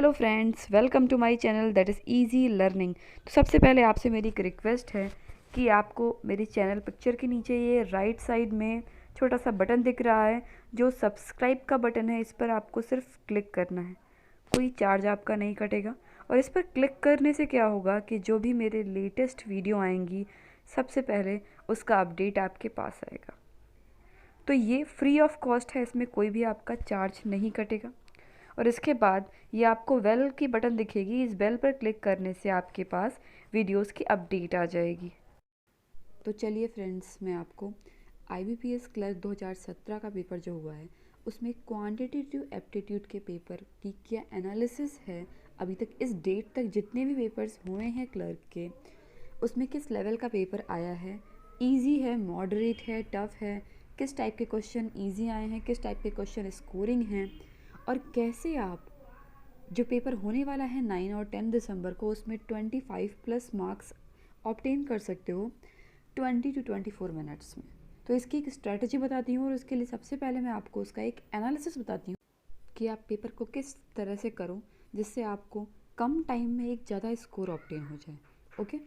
Hello friends, welcome to my channel that is easy learning. तो सबसे पहले आपसे मेरी एक रिक्वेस्ट है कि आपको मेरी चैनल पिक्चर के नीचे ये राइट साइड में छोटा सा बटन दिख रहा है जो सब्सक्राइब का बटन है। इस पर आपको सिर्फ क्लिक करना है, कोई चार्ज आपका नहीं कटेगा। और इस पर क्लिक करने से क्या होगा कि जो भी मेरे लेटेस्ट वीडियो आएंगी सबसे पहले उसका अपडेट आपके पास आएगा। तो ये फ्री ऑफ कॉस्ट है, इसमें कोई भी आपका चार्ज नहीं कटेगा। और इसके बाद ये आपको बेल की बटन दिखेगी, इस बेल पर क्लिक करने से आपके पास वीडियोस की अपडेट आ जाएगी। तो चलिए फ्रेंड्स, मैं आपको IBPS क्लर्क 2017 का पेपर जो हुआ है उसमें क्वांटिटेटिव एप्टीट्यूड के पेपर की क्या एनालिसिस है, अभी तक इस डेट तक जितने भी पेपर्स हुए हैं क्लर्क के उसमें किस लेवल का पेपर आया है, ईजी है, मॉडरेट है, टफ़ है, किस टाइप के क्वेश्चन ईजी आए हैं, किस टाइप के क्वेश्चन स्कोरिंग हैं, और कैसे आप जो पेपर होने वाला है 9 और 10 दिसंबर को उसमें 25 प्लस मार्क्स ऑब्टेन कर सकते हो 20 to 24 मिनट्स में। तो इसकी एक स्ट्रैटेजी बताती हूँ और उसके लिए सबसे पहले मैं आपको उसका एक एनालिसिस बताती हूँ कि आप पेपर को किस तरह से करो जिससे आपको कम टाइम में एक ज़्यादा स्कोर ऑब्टेन हो जाए। ओके,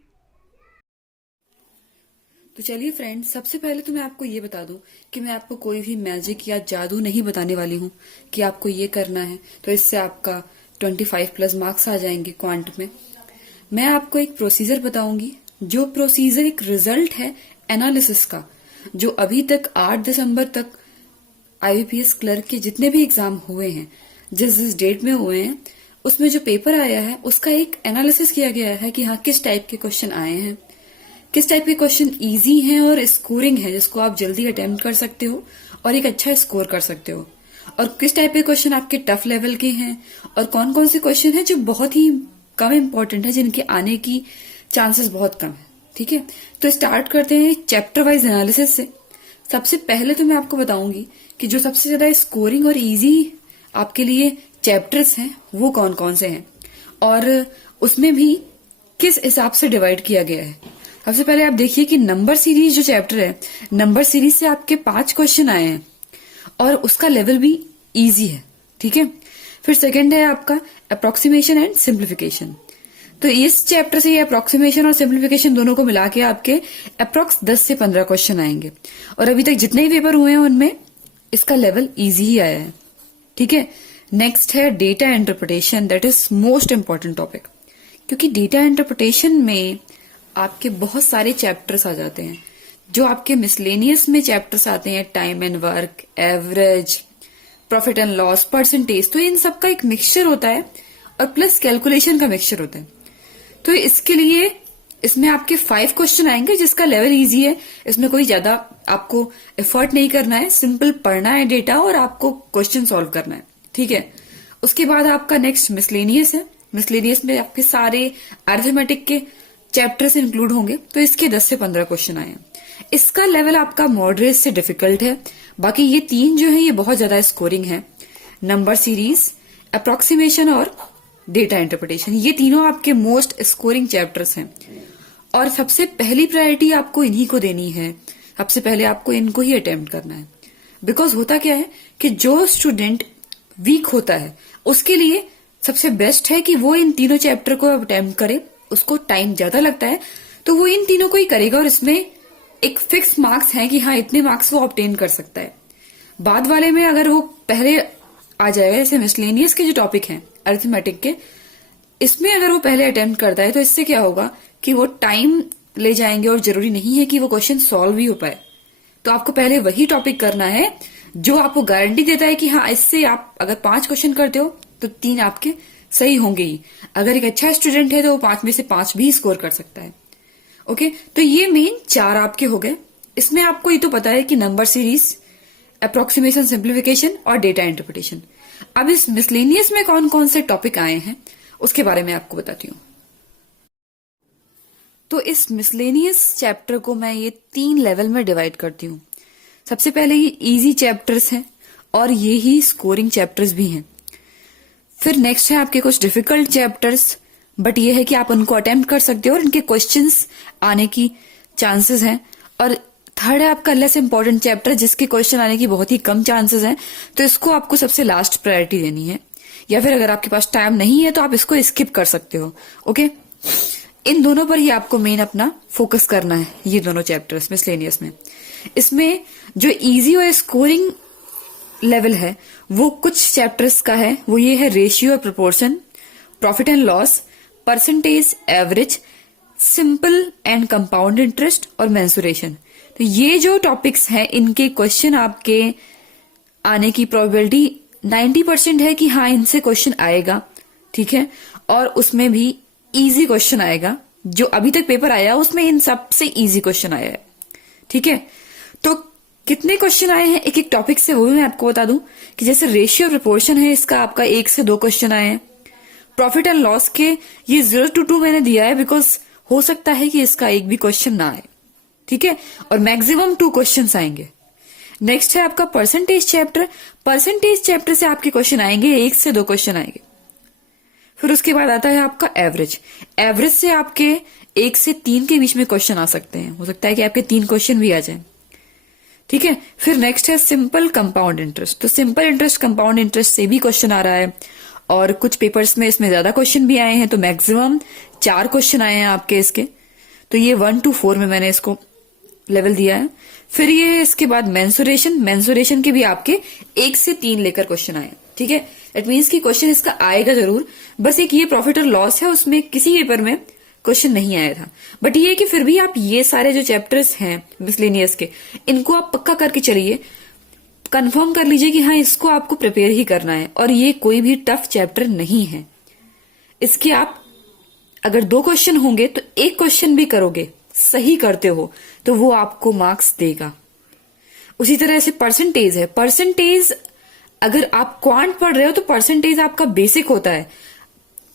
तो चलिए फ्रेंड्स, सबसे पहले तो मैं आपको ये बता दूं कि मैं आपको कोई भी मैजिक या जादू नहीं बताने वाली हूँ कि आपको ये करना है तो इससे आपका 25 प्लस मार्क्स आ जाएंगे क्वांट में। मैं आपको एक प्रोसीजर बताऊंगी, जो प्रोसीजर एक रिजल्ट है एनालिसिस का, जो अभी तक 8 दिसंबर तक IBPS क्लर्क के जितने भी एग्जाम हुए हैं, जिस जिस डेट में हुए हैं उसमें जो पेपर आया है उसका एक एनालिसिस किया गया है कि हाँ किस टाइप के क्वेश्चन आए हैं, किस टाइप के क्वेश्चन इजी हैं और स्कोरिंग है जिसको आप जल्दी अटेम्प्ट कर सकते हो और एक अच्छा स्कोर कर सकते हो, और किस टाइप के क्वेश्चन आपके टफ लेवल के हैं और कौन कौन से क्वेश्चन हैं जो बहुत ही कम इंपॉर्टेंट है, जिनके आने की चांसेस बहुत कम है। ठीक है, तो स्टार्ट करते हैं चैप्टर वाइज एनालिसिस से। सबसे पहले तो मैं आपको बताऊंगी कि जो सबसे ज्यादा स्कोरिंग और इजी आपके लिए चैप्टर्स हैं वो कौन कौन से हैं और उसमें भी किस हिसाब से डिवाइड किया गया है। सबसे पहले आप देखिए कि नंबर सीरीज जो चैप्टर है, नंबर सीरीज से आपके 5 क्वेश्चन आए हैं और उसका लेवल भी इजी है। ठीक है, फिर सेकंड है आपका अप्रोक्सीमेशन एंड सिंप्लीफिकेशन। तो इस चैप्टर से ये अप्रोक्सीमेशन और सिंप्लीफिकेशन दोनों को मिला के आपके अप्रोक्स 10 से 15 क्वेश्चन आएंगे और अभी तक जितने ही पेपर हुए हैं उनमें इसका लेवल इजी ही आया है। ठीक है, नेक्स्ट है data interpretation, that is most important topic, क्योंकि डेटा इंटरप्रिटेशन में आपके बहुत सारे चैप्टर्स आ जाते हैं। जो आपके मिसलेनियस में चैप्टर्स आते हैं, time and work, average, profit and loss, percentage, तो इन सब का एक मिक्सचर होता है और प्लस कैलकुलेशन का मिक्सचर होता है। तो इसके लिए इसमें आपके 5 क्वेश्चन आएंगे जिसका लेवल इजी है, इसमें कोई ज्यादा आपको एफर्ट नहीं करना है, सिंपल पढ़ना है डेटा और आपको क्वेश्चन सॉल्व करना है। ठीक है, उसके बाद आपका नेक्स्ट मिसलेनियस है। मिसलेनियस में आपके सारे अरिथमेटिक के चैप्टर्स इंक्लूड होंगे, तो इसके 10 से 15 क्वेश्चन आए हैं। इसका लेवल आपका मॉडरेट से डिफिकल्ट है। बाकी ये 3 जो है ये बहुत ज्यादा स्कोरिंग है, नंबर सीरीज, अप्रोक्सीमेशन और डेटा इंटरप्रिटेशन, ये तीनों आपके मोस्ट स्कोरिंग चैप्टर्स हैं और सबसे पहली प्रायोरिटी आपको इन्हीं को देनी है। सबसे पहले आपको इनको ही अटेम्प्ट करना है, बिकॉज होता क्या है कि जो स्टूडेंट वीक होता है उसके लिए सबसे बेस्ट है कि वो इन तीनों चैप्टर को अटेम्प्ट करे। उसको टाइम ज्यादा लगता है तो वो इन तीनों को ही करेगा और इसमें एक फिक्स मार्क्स है कि हाँ इतने मार्क्स वो ऑब्टेन कर सकता है। बाद वाले में अगर वो पहले आ जाएगा, जैसे मिसलेनियस के जो टॉपिक हैं अरिथमेटिक के, इसमें अगर वो पहले अटेम्प्ट करता है तो इससे क्या होगा कि वो टाइम ले जाएंगे और जरूरी नहीं है कि वो क्वेश्चन सॉल्व ही हो पाए। तो आपको पहले वही टॉपिक करना है जो आपको गारंटी देता है कि हाँ इससे आप अगर 5 क्वेश्चन करते हो तो 3 आपके सही होंगे ही। अगर एक अच्छा स्टूडेंट है तो वो 5 में से 5 भी स्कोर कर सकता है। ओके, तो ये मेन 4 आपके हो गए। इसमें आपको ये तो पता है कि नंबर सीरीज, अप्रोक्सीमेशन, सिंप्लीफिकेशन और डेटा इंटरप्रिटेशन। अब इस मिसलेनियस में कौन कौन से टॉपिक आए हैं उसके बारे में आपको बताती हूँ। तो इस मिसलेनियस चैप्टर को मैं ये 3 लेवल में डिवाइड करती हूँ। सबसे पहले ये इजी चैप्टर्स हैं और ये ही स्कोरिंग चैप्टर्स भी हैं। फिर नेक्स्ट है आपके कुछ डिफिकल्ट चैप्टर्स, बट ये है कि आप उनको अटेम्प्ट कर सकते हो और इनके क्वेश्चंस आने की चांसेस हैं। और थर्ड है आपका लेस इंपॉर्टेंट चैप्टर जिसके क्वेश्चन आने की बहुत ही कम चांसेस हैं, तो इसको आपको सबसे लास्ट प्रायोरिटी देनी है। या फिर अगर आपके पास टाइम नहीं है तो आप इसको स्किप कर सकते हो। ओके, इन दोनों पर ही आपको मेन अपना फोकस करना है, ये दोनों चैप्टर्स मिसलेनियस में। इसमें जो इजी और स्कोरिंग लेवल है वो कुछ चैप्टर्स का है, वो ये है रेशियो और proportion, profit and loss, percentage, average, simple and compound interest और मेंसुरेशन। तो ये जो टॉपिक्स हैं इनके क्वेश्चन आपके आने की प्रोबेबिलिटी 90% है कि हाँ इनसे क्वेश्चन आएगा, ठीक है। और उसमें भी इजी क्वेश्चन आएगा, जो अभी तक पेपर आया उसमें इन सबसे इजी क्वेश्चन आया है, ठीक है। तो कितने क्वेश्चन आए हैं एक एक टॉपिक से वो भी मैं आपको बता दूं कि जैसे रेशियो प्रोपोर्शन है, इसका आपका 1 से 2 क्वेश्चन आए हैं। प्रॉफिट एंड लॉस के ये 0 to 2 मैंने दिया है बिकॉज हो सकता है कि इसका एक भी क्वेश्चन ना आए, ठीक है, और मैक्सिमम 2 क्वेश्चन आएंगे। नेक्स्ट है आपका परसेंटेज चैप्टर। परसेंटेज चैप्टर से आपके क्वेश्चन आएंगे, 1 से 2 क्वेश्चन आएंगे। फिर उसके बाद आता है आपका एवरेज। एवरेज से आपके 1 से 3 के बीच में क्वेश्चन आ सकते हैं, हो सकता है कि आपके 3 क्वेश्चन भी आ जाए, ठीक है। फिर नेक्स्ट है सिंपल कंपाउंड इंटरेस्ट। तो सिंपल इंटरेस्ट कंपाउंड इंटरेस्ट से भी क्वेश्चन आ रहा है और कुछ पेपर्स में इसमें ज्यादा क्वेश्चन भी आए हैं, तो मैक्सिमम 4 क्वेश्चन आए हैं आपके इसके। तो ये 1 to 4 में मैंने इसको लेवल दिया है। फिर ये इसके बाद मेंसुरेशन, मेंसुरेशन के भी आपके 1 से 3 लेकर क्वेश्चन आए, ठीक है। इट मीन्स कि क्वेश्चन इसका आएगा जरूर, बस एक ये प्रॉफिट और लॉस है उसमें किसी पेपर में क्वेश्चन नहीं आया था। बट ये कि फिर भी आप ये सारे जो चैप्टर्स हैं मिसलेनियस के, इनको आप पक्का करके चलिए, कंफर्म कर लीजिए कि हाँ इसको आपको प्रिपेयर ही करना है। और ये कोई भी टफ चैप्टर नहीं है, इसके आप अगर 2 क्वेश्चन होंगे तो 1 क्वेश्चन भी करोगे, सही करते हो तो वो आपको मार्क्स देगा। उसी तरह से परसेंटेज है। परसेंटेज अगर आप क्वांट पढ़ रहे हो तो परसेंटेज आपका बेसिक होता है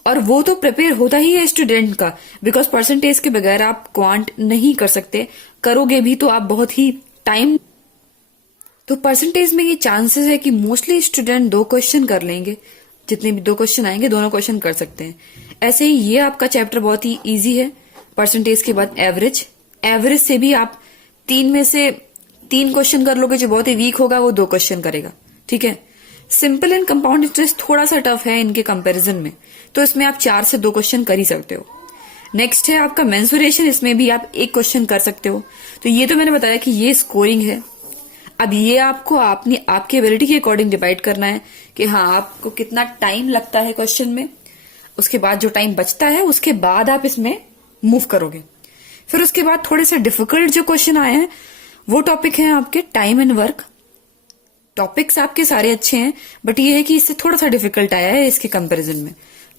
और वो तो प्रिपेयर होता ही है स्टूडेंट का, बिकॉज परसेंटेज के बगैर आप क्वांट नहीं कर सकते, करोगे भी तो आप बहुत ही टाइम। तो परसेंटेज में ये चांसेस है कि मोस्टली स्टूडेंट 2 क्वेश्चन कर लेंगे, जितने भी 2 क्वेश्चन आएंगे दोनों क्वेश्चन कर सकते हैं। ऐसे ही ये आपका चैप्टर बहुत ही इजी है। परसेंटेज के बाद एवरेज, एवरेज से भी आप 3 में से 3 क्वेश्चन कर लोगे, जो बहुत ही वीक होगा वो 2 क्वेश्चन करेगा, ठीक है। सिंपल एंड कंपाउंड इंटरेस्ट थोड़ा सा टफ है इनके कंपैरिजन में, तो इसमें आप 4 से 2 क्वेश्चन कर ही सकते हो। नेक्स्ट है आपका मेंसुरेशन, इसमें भी आप 1 क्वेश्चन कर सकते हो। तो ये तो मैंने बताया कि ये स्कोरिंग है। अब ये आपको आपकी एबिलिटी के अकॉर्डिंग डिवाइड करना है कि हाँ आपको कितना टाइम लगता है क्वेश्चन में, उसके बाद जो टाइम बचता है उसके बाद आप इसमें मूव करोगे। फिर उसके बाद थोड़े से डिफिकल्ट जो क्वेश्चन आए हैं वो टॉपिक है आपके टाइम एंड वर्क। टॉपिक्स आपके सारे अच्छे हैं, बट ये है कि इससे थोड़ा सा डिफिकल्ट आया है इसके कंपैरिजन में।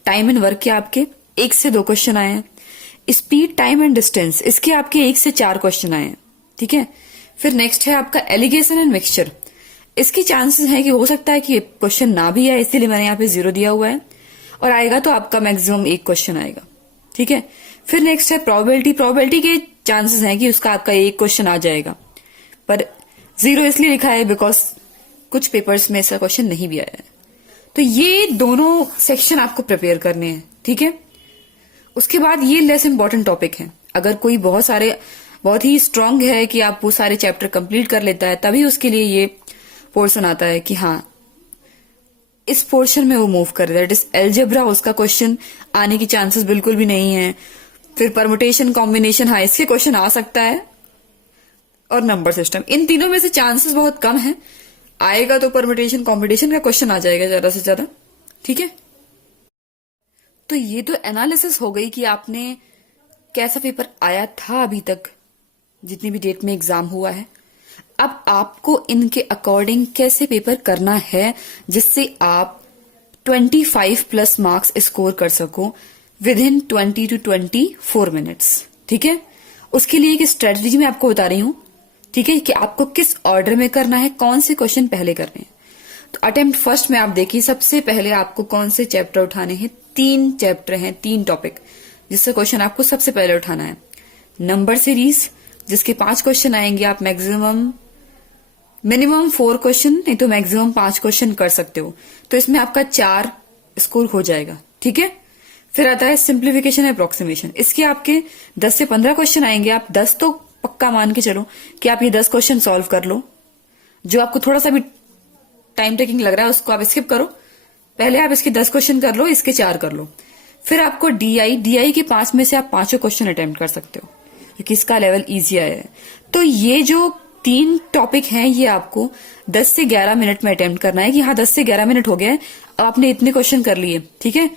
टाइम एंड वर्क के आपके 1 से 2 क्वेश्चन आए हैं। स्पीड, टाइम एंड डिस्टेंस, इसके आपके 1 से 4 क्वेश्चन आए हैं, ठीक है। फिर नेक्स्ट है आपका एलिगेशन एंड मिक्सचर। इसके चांसेस है कि हो सकता है कि क्वेश्चन ना भी आए, इसीलिए मैंने यहाँ पे 0 दिया हुआ है, और आएगा तो आपका मैक्सिमम 1 क्वेश्चन आएगा, ठीक है। फिर नेक्स्ट है प्रोबेबिलिटी। प्रोबेबिलिटी के चांसेस है कि उसका आपका 1 क्वेश्चन आ जाएगा, पर 0 इसलिए लिखा है बिकॉज कुछ पेपर्स में ऐसा क्वेश्चन नहीं भी आया है। तो ये दोनों सेक्शन आपको प्रिपेयर करने हैं, ठीक है। उसके बाद ये लेस इंपॉर्टेंट टॉपिक है। अगर कोई बहुत ही स्ट्रांग है कि आप वो सारे चैप्टर कंप्लीट कर लेता है, तभी उसके लिए ये पोर्शन आता है कि हाँ इस पोर्शन में वो मूव कर रहा है। दैट इज एल्जेब्रा, उसका क्वेश्चन आने की चांसेस बिल्कुल भी नहीं है। फिर परमुटेशन, कॉम्बिनेशन, हाँ इसके क्वेश्चन आ सकता है, और नंबर सिस्टम, इन तीनों में से चांसेस बहुत कम है। आएगा तो परमुटेशन कॉम्बिनेशन का क्वेश्चन आ जाएगा ज्यादा से ज्यादा, ठीक है। तो ये तो एनालिसिस हो गई कि आपने कैसा पेपर आया था अभी तक, जितनी भी डेट में एग्जाम हुआ है। अब आपको इनके अकॉर्डिंग कैसे पेपर करना है जिससे आप 25 प्लस मार्क्स स्कोर कर सको विद इन 20 to 24 मिनट्स, ठीक है। उसके लिए एक स्ट्रेटजी मैं आपको बता रही हूं, ठीक है, कि आपको किस ऑर्डर में करना है, कौन से क्वेश्चन पहले करने हैं। तो अटेम्प्ट फर्स्ट में आप देखिए, सबसे पहले आपको कौन से चैप्टर उठाने हैं। 3 चैप्टर हैं, 3 टॉपिक, जिससे क्वेश्चन आपको सबसे पहले उठाना है। नंबर सीरीज, जिसके 5 क्वेश्चन आएंगे, आप मिनिमम 4 क्वेश्चन नहीं तो मैक्सिमम 5 क्वेश्चन कर सकते हो, तो इसमें आपका 4 स्कोर हो जाएगा, ठीक है। फिर आता है सिंप्लीफिकेशन अप्रोक्सीमेशन, इसके आपके 10 से 15 क्वेश्चन आएंगे। आप 10 तो पक्का मान के चलो कि आप ये 10 क्वेश्चन सॉल्व कर लो। जो आपको थोड़ा सा भी टाइम टेकिंग लग रहा है उसको आप स्किप करो, पहले आप इसके 10 क्वेश्चन कर लो, इसके 4 कर लो। फिर आपको डीआई के 5 में से आप 5 क्वेश्चन अटेम्प्ट कर सकते हो क्योंकि इसका लेवल इजी आया है। तो ये जो 3 टॉपिक हैं ये आपको 10 से 11 मिनट में अटेम्प्ट करना है कि हाँ 10 से 11 मिनट हो गया है, आपने इतने क्वेश्चन कर लिए, ठीक है,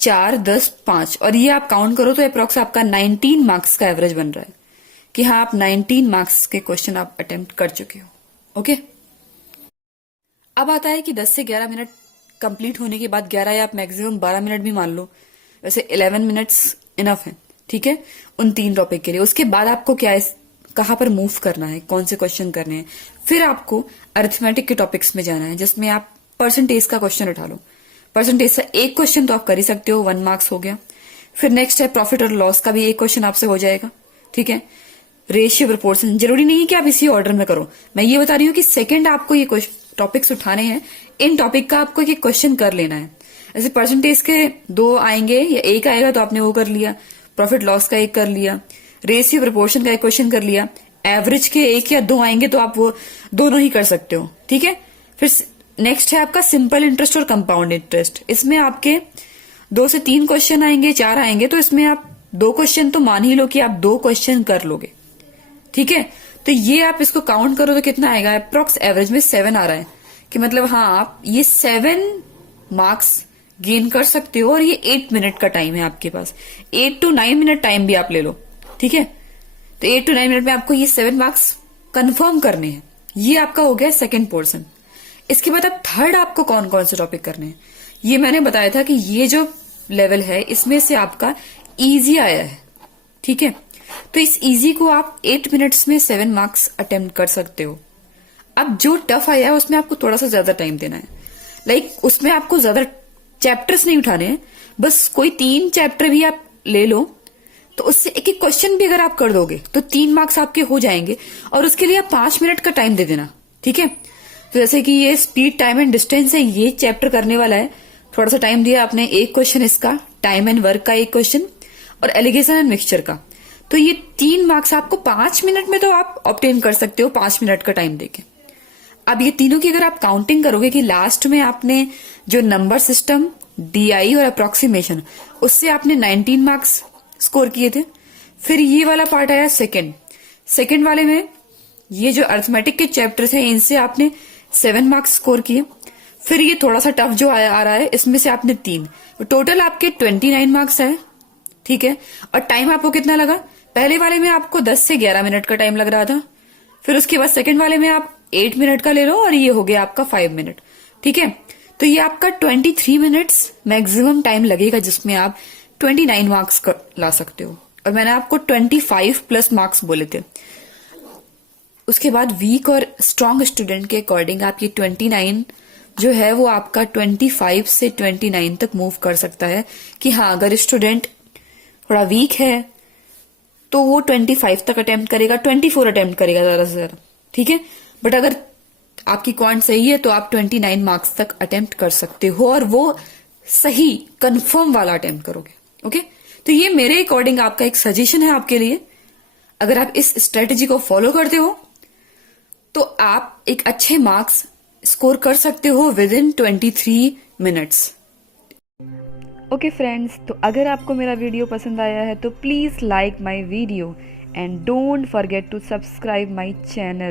4, 10, 5, और ये आप काउंट करो तो अप्रोक्स आपका 19 मार्क्स का एवरेज बन रहा है कि हाँ आप 19 मार्क्स के क्वेश्चन आप अटेम्प्ट कर चुके हो। ओके, अब आता है कि 10 से 11 मिनट कंप्लीट होने के बाद 11 या आप मैक्सिमम 12 मिनट भी मान लो, वैसे 11 मिनट्स इनफ है, ठीक है, उन 3 टॉपिक के लिए। उसके बाद आपको क्या है, कहाँ पर मूव करना है, कौन से क्वेश्चन करने हैं। फिर आपको अरिथमेटिक के टॉपिक्स में जाना है जिसमें आप परसेंटेज का क्वेश्चन उठा लो। परसेंटेज का एक क्वेश्चन तो आप कर ही सकते हो, 1 मार्क्स हो गया। फिर नेक्स्ट है प्रॉफिट और लॉस का भी एक क्वेश्चन आपसे हो जाएगा, ठीक है। रेशियो प्रोपोर्शन, जरूरी नहीं है कि आप इसी ऑर्डर में करो, मैं ये बता रही हूँ कि सेकंड आपको ये टॉपिक्स उठाने हैं, इन टॉपिक का आपको एक क्वेश्चन कर लेना है। ऐसे परसेंटेज के 2 आएंगे या 1 आएगा तो आपने वो कर लिया, प्रॉफिट लॉस का 1 कर लिया, रेशियो प्रोपोर्शन का 1 क्वेश्चन कर लिया, एवरेज के 1 या 2 आएंगे तो आप वो दोनों ही कर सकते हो, ठीक है। फिर नेक्स्ट है आपका सिंपल इंटरेस्ट और कंपाउंड इंटरेस्ट। इसमें आपके 2 से 3 क्वेश्चन आएंगे, 4 आएंगे, तो इसमें आप 2 क्वेश्चन तो मान ही लो कि आप 2 क्वेश्चन कर लोगे, ठीक है। तो ये आप इसको काउंट करो तो कितना आएगा, अप्रोक्स एवरेज में 7 आ रहा है कि मतलब हाँ आप ये 7 मार्क्स गेन कर सकते हो। और ये 8 मिनट का टाइम है आपके पास, 8 to 9 मिनट टाइम भी आप ले लो, ठीक है। तो 8 to 9 मिनट में आपको ये 7 मार्क्स कंफर्म करने हैं। ये आपका हो गया सेकंड पोर्शन। इसके बाद अब थर्ड आपको कौन कौन से टॉपिक करने हैं, ये मैंने बताया था कि ये जो लेवल है इसमें से आपका इजी आया है, ठीक है। तो इस इजी को आप 8 मिनट्स में 7 मार्क्स अटेम्प्ट कर सकते हो। अब जो टफ आया है उसमें आपको थोड़ा सा ज्यादा टाइम देना है, लाइक उसमें आपको ज्यादा चैप्टर्स नहीं उठाने हैं, बस कोई 3 चैप्टर भी आप ले लो तो उससे एक एक क्वेश्चन भी अगर आप कर दोगे तो 3 मार्क्स आपके हो जाएंगे। और उसके लिए आप 5 मिनट का टाइम दे देना, ठीक है। तो जैसे कि ये स्पीड, टाइम एंड डिस्टेंस है, ये चैप्टर करने वाला है, थोड़ा सा टाइम दिया आपने, 1 क्वेश्चन इसका, टाइम एंड वर्क का 1 क्वेश्चन, और एलिगेशन एंड मिक्सचर का। तो ये 3 मार्क्स आपको 5 मिनट में तो आप ऑब्टेन कर सकते हो, 5 मिनट का टाइम देके। अब ये तीनों की अगर आप काउंटिंग करोगे कि लास्ट में आपने जो नंबर सिस्टम, डीआई और अप्रोक्सीमेशन, उससे आपने 19 मार्क्स स्कोर किए थे। फिर ये वाला पार्ट आया सेकंड वाले में ये जो अरिथमेटिक के चैप्टर्स हैं इनसे आपने 7 मार्क्स स्कोर किए। फिर ये थोड़ा सा टफ जो आ रहा है इसमें से आपने 3, तो टोटल आपके 29 मार्क्स है, ठीक है। और टाइम आपको कितना लगा, पहले वाले में आपको 10 से 11 मिनट का टाइम लग रहा था, फिर उसके बाद सेकंड वाले में आप 8 मिनट का ले लो और ये हो गया आपका 5 मिनट, ठीक है। तो ये आपका 23 मिनट्स मैक्सिमम टाइम लगेगा जिसमें आप 29 मार्क्स ला सकते हो। और मैंने आपको 25 प्लस मार्क्स बोले थे। उसके बाद वीक और स्ट्रांग स्टूडेंट के अकॉर्डिंग आप ये 29 जो है वो आपका 25 से 29 तक मूव कर सकता है कि हाँ अगर स्टूडेंट थोड़ा वीक है तो वो 25 तक अटेम्प्ट करेगा, 24 अटेम्प्ट करेगा ज्यादा से ज्यादा, ठीक है। बट अगर आपकी क्वांट सही है तो आप 29 मार्क्स तक अटेम्प्ट कर सकते हो और वो सही कंफर्म वाला अटेम्प्ट करोगे, ओके। तो ये मेरे अकॉर्डिंग आपका एक सजेशन है आपके लिए। अगर आप इस स्ट्रेटेजी को फॉलो करते हो तो आप एक अच्छे मार्क्स स्कोर कर सकते हो within 23 minutes. Okay friends, तो अगर आपको मेरा वीडियो पसंद आया है तो please like my video and don't forget to subscribe my channel.